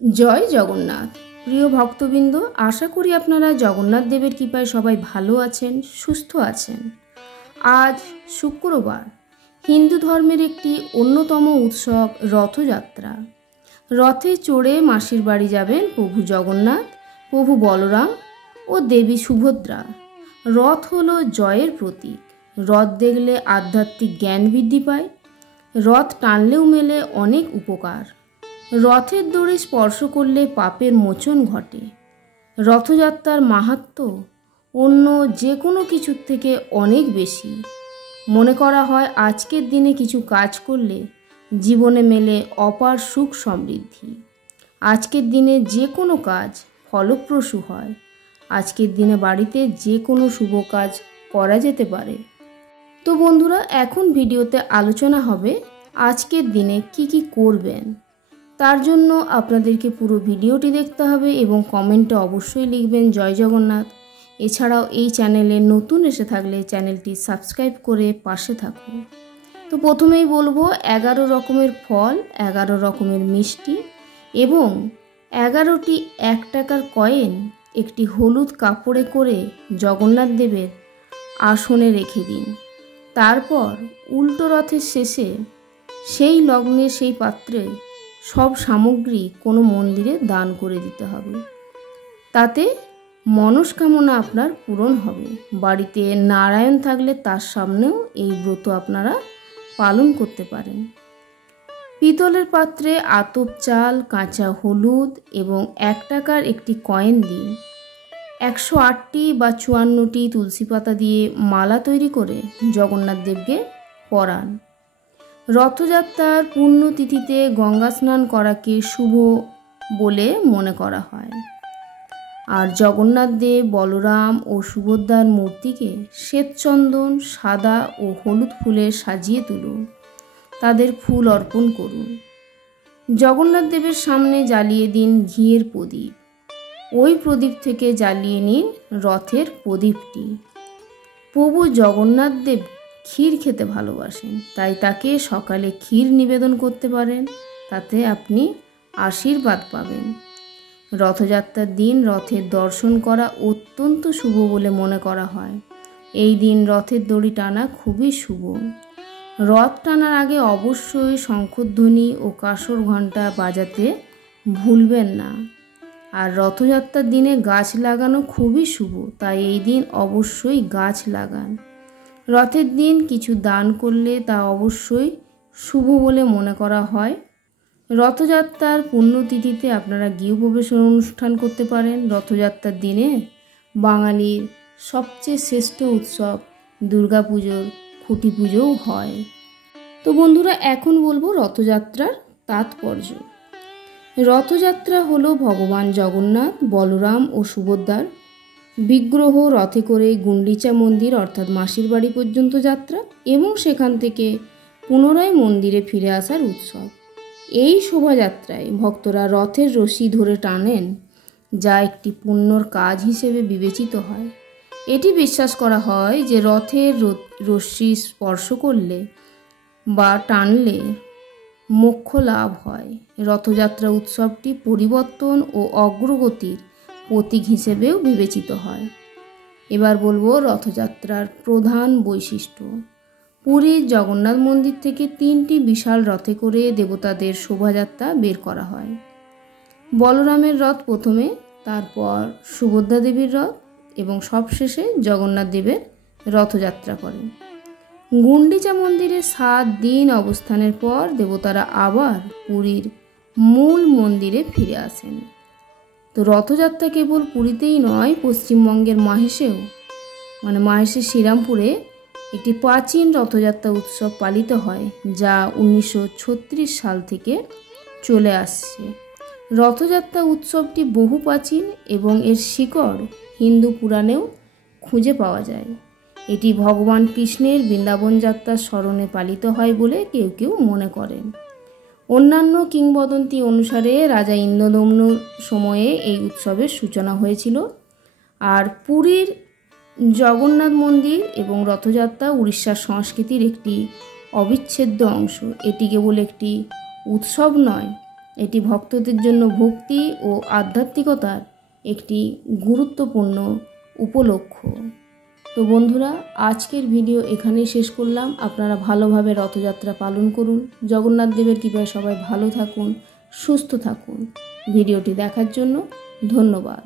জয় জগন্নাথ। প্রিয় ভক্তবৃন্দ, আশা করি আপনারা জগন্নাথ দেবের কৃপায় সবাই ভালো আছেন, সুস্থ আছেন। আজ শুক্রবার, হিন্দু ধর্মের একটি অন্যতম উৎসব রথযাত্রা। রথে চড়ে মাসির বাড়ি যাবেন প্রভু জগন্নাথ, প্রভু বলরাম ও দেবী সুভদ্রা। রথ হলো জয়ের প্রতীক। রথ দেখলে আধ্যাত্মিক জ্ঞান বৃদ্ধি পায়। রথ টানলেও মেলে অনেক উপকার। রথের দড়ি স্পর্শ করলে পাপের মোচন ঘটে। রথযাত্রার মাহাত্ম্য অন্য যে কোনো কিছুর থেকে অনেক বেশি। মনে করা হয় আজকের দিনে কিছু কাজ করলে জীবনে মেলে অপার সুখ সমৃদ্ধি। আজকের দিনে যে কোনো কাজ ফলপ্রসূ হয়। আজকের দিনে বাড়িতে যে কোনো শুভ কাজ করা যেতে পারে। তো বন্ধুরা, এখন ভিডিওতে আলোচনা হবে আজকের দিনে কি করবেন। তার জন্য আপনাদেরকে পুরো ভিডিওটি দেখতে হবে এবং কমেন্টে অবশ্যই লিখবেন জয় জগন্নাথ। এছাড়াও এই চ্যানেলে নতুন এসে থাকলে চ্যানেলটি সাবস্ক্রাইব করে পাশে থাকুন। তো প্রথমেই বলবো 11 রকমের ফল, 11 রকমের মিষ্টি এবং 11টি 1 টাকার কয়েন একটি হলুদ কাপড়ে করে জগন্নাথ দেবের আসনে রেখে দিন। তারপর উল্টো রথের শেষে সেই লগ্নে সেই পাত্রে সব সামগ্রী কোনো মন্দিরে দান করে দিতে হবে। তাতে মনস্কামনা আপনার পূরণ হবে। বাড়িতে নারায়ণ থাকলে তার সামনেও এই ব্রত আপনারা পালন করতে পারেন। পিতলের পাত্রে আতপ চাল, কাঁচা হলুদ এবং 1 টাকার একটি কয়েন দিন। 108টি বা 54টি তুলসী পাতা দিয়ে মালা তৈরি করে জগন্নাথ দেবকে পরান। রথযাত্রার পুণ্যতিথিতে গঙ্গা স্নান করাকে শুভ বলে মনে করা হয়। আর জগন্নাথ দেব, বলরাম ও সুভদ্রার মূর্তিকে শ্বেতচন্দন, সাদা ও হলুদ ফুলে সাজিয়ে তুলুন। তাদের ফুল অর্পণ করুন। জগন্নাথ দেবের সামনে জ্বালিয়ে দিন ঘিয়ের প্রদীপ। ওই প্রদীপ থেকে জ্বালিয়ে নিন রথের প্রদীপটি। প্রভু জগন্নাথ দেব ক্ষীর খেতে ভালোবাসেন, তাই তাকে সকালে ক্ষীর নিবেদন করতে পারেন। তাতে আপনি আশীর্বাদ পাবেন। রথযাত্রার দিন রথের দর্শন করা অত্যন্ত শুভ বলে মনে করা হয়। এই দিন রথের দড়ি টানা খুবই শুভ। রথ টানার আগে অবশ্যই শঙ্খধ্বনি ও কাঁসর ঘণ্টা বাজাতে ভুলবেন না। আর রথযাত্রার দিনে গাছ লাগানো খুবই শুভ, তাই এই দিন অবশ্যই গাছ লাগান। রথের দিন কিছু দান করলে তা অবশ্যই শুভ বলে মনে করা হয়। রথযাত্রার পুণ্যতিথিতে আপনারা গৃহপ্রবেশের অনুষ্ঠান করতে পারেন। রথযাত্রার দিনে বাঙালির সবচেয়ে শ্রেষ্ঠ উৎসব দুর্গাপুজোর খুঁটি পুজোও হয়। তো বন্ধুরা, এখন বলবো রথযাত্রার তাৎপর্য। রথযাত্রা হলো ভগবান জগন্নাথ, বলরাম ও সুভদ্রার বিগ্রহ রথে করে গুন্ডিচা মন্দির অর্থাৎ মাসির বাড়ি পর্যন্ত যাত্রা এবং সেখান থেকে পুনরায় মন্দিরে ফিরে আসার উৎসব। এই শোভাযাত্রায় ভক্তরা রথের রশি ধরে টানেন, যা একটি পুণ্যর কাজ হিসেবে বিবেচিত হয়। এটি বিশ্বাস করা হয় যে রথের রশ্মি স্পর্শ করলে বা টানলে মোক্ষ লাভ হয়। রথযাত্রা উৎসবটি পরিবর্তন ও অগ্রগতির প্রতীক হিসেবেও বিবেচিত হয়। এবার বলবো রথযাত্রার প্রধান বৈশিষ্ট্য। পুরীর জগন্নাথ মন্দির থেকে 3টি বিশাল রথে করে দেবতাদের শোভাযাত্রা বের করা হয়। বলরামের রথ প্রথমে, তারপর সুভদ্রা দেবীর রথ এবং সবশেষে জগন্নাথ দেবের রথযাত্রা করেন। গুন্ডিচা মন্দিরে 7 দিন অবস্থানের পর দেবতারা আবার পুরীর মূল মন্দিরে ফিরে আসেন। তো রথযাত্রা কেবল পুরীতেই নয়, পশ্চিমবঙ্গের মাহেশের শ্রীরামপুরে একটি প্রাচীন রথযাত্রা উৎসব পালিত হয়, যা 1936 সাল থেকে চলে আসছে। রথযাত্রা উৎসবটি বহু প্রাচীন এবং এর শিকড় হিন্দু পুরাণেও খুঁজে পাওয়া যায়। এটি ভগবান কৃষ্ণের বৃন্দাবন যাত্রার স্মরণে পালিত হয় বলে কেউ মনে করেন। অন্যান্য কিংবদন্তি অনুসারে রাজা ইন্দ্রদম্নুর সময়ে এই উৎসবের সূচনা হয়েছিল। আর পুরীর জগন্নাথ মন্দির এবং রথযাত্রা উড়িষ্যার সংস্কৃতির একটি অবিচ্ছেদ্য অংশ। এটি কেবল একটি উৎসব নয়, এটি ভক্তদের জন্য ভক্তি ও আধ্যাত্মিকতার একটি গুরুত্বপূর্ণ উপলক্ষ। তো বন্ধুরা, আজকের ভিডিও এখানেই শেষ করলাম। আপনারা ভালোভাবে রথযাত্রা পালন করুন। জগন্নাথ দেবের কৃপায় সবাই ভালো থাকুন, সুস্থ থাকুন। ভিডিওটি দেখার জন্য ধন্যবাদ।